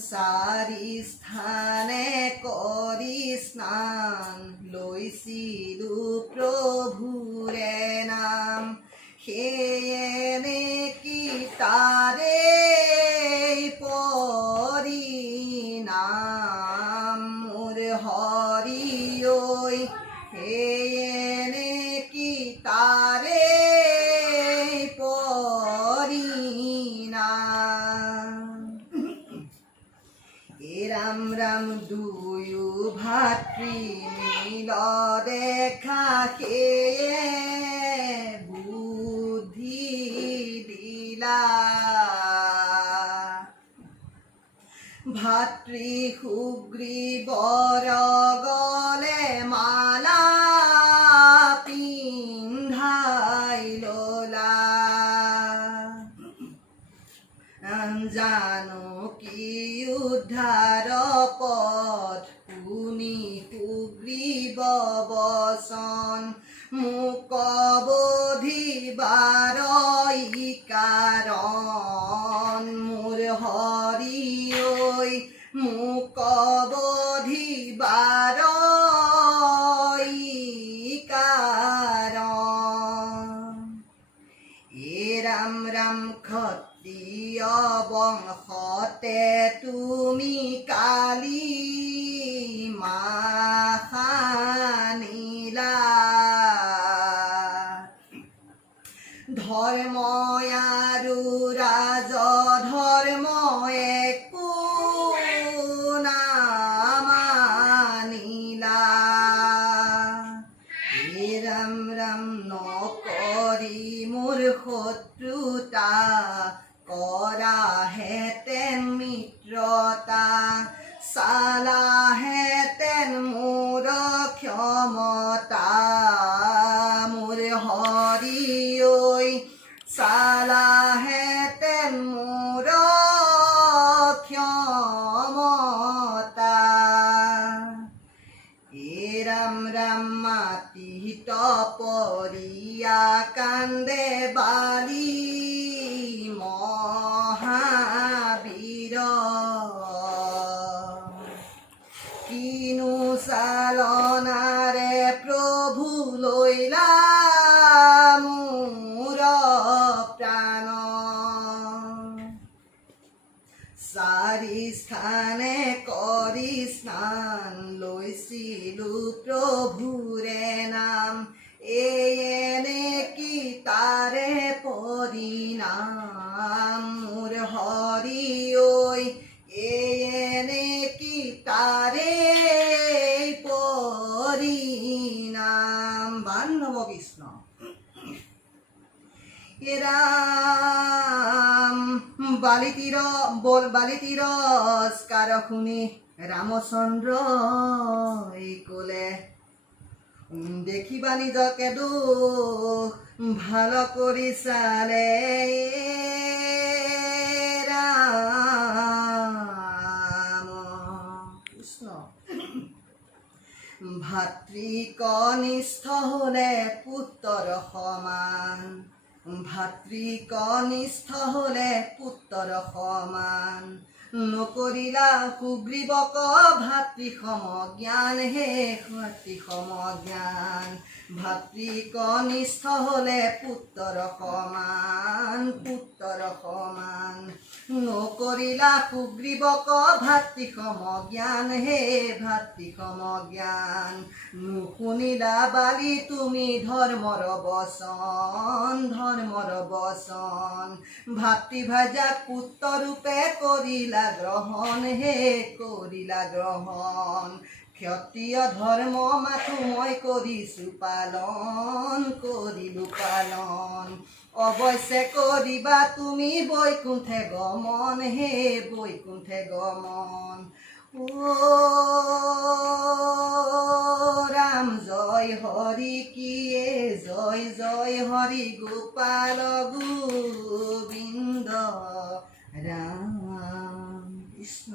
চাৰি স্থানে কৰি স্নান লৈছিলো প্ৰভুৰে নাম সেয়ে নেকি তাৰে পৰিণাম মোৰ হৰি ঐ সেয়ে নেকি তাৰে ৰাম ৰাম দুয়ো ভাতৃ মিল দেখা সেয়ে বুদ্ধি দিলা ভাতৃ সুগ্ৰীৱৰ গলে মালা পিন্ধাই ললা জানকী উদ্ধাৰ পথ শুনি সুগ্ৰীৱ বচন মোক বধিবাৰ কাৰণ মোৰ হৰি ঐ মোক বধিবাৰ কাৰণ ৰাম ৰাম ক্ষত্ৰিয় বংশতে তুমি কালি মানিলা ধৰ্ম আৰু ৰাজ ধৰ্ম একো নামানিলা ৰাম ৰাম নকৰি মোৰ শত্ৰুতা কৰাহেঁতেন মিত্ৰতা চালাহেঁতেন মোৰ ক্ষমতা মোৰ হৰি ঐ চালাহেঁতেন মোৰ ক্ষমতা ৰাম ৰাম মাতি তপৰীয়া কান্দে বালি মহাবীৰ কিনো চালনাৰে প্ৰভু লৈলা মোৰ প্ৰাণ চাৰি স্থানে কৰি স্নান লৈছিলো প্ৰভুৰে নাম এয়ে নেকি তাৰে পৰিণাম মোৰ হৰি ঐ এয়ে নেকি তাৰে পৰিণাম বান্ধৱ কৃষ্ণ ৰাম বালিতীৰ স্কাৰ শুনি ৰামচন্দ্ৰ কলে দেখিবা নিজকে দুখ ভাল কৰি চালে ৰাম কৃষ্ণ ভাতৃ কনিষ্ঠ হলে পুত্ৰৰ সমান ভাতৃ কনিষ্ঠ হলে পুত্ৰৰ সমান নকৰিলা সুগ্ৰীৱক ভাতৃ সম জ্ঞান হে ভাতৃ সম জ্ঞান ভাতৃ কনিষ্ঠ হলে পুত্ৰৰ সমান নকৰিলা সুগ্ৰীৱক ভাতৃ সম জ্ঞান হে ভাতৃ সম জ্ঞান নুশুনিলা বালি তুমি ধৰ্মৰ বচন ভাতৃভাজাক পুত্ৰ ৰূপে কৰিলা গ্ৰহণ হে কৰিলা গ্ৰহণ ক্ষত্ৰিয় ধৰ্ম মাথো মই কৰিছো কৰিলো পালন অৱশ্যে কৰিবা তুমি বৈকুণ্ঠে গমন হে বৈকুণ্ঠে গমন ও ৰাম জয় হৰি কিয়ে জয় জয় হৰি গোপাল গোবিন্দ ৰাম কৃষ্ণ।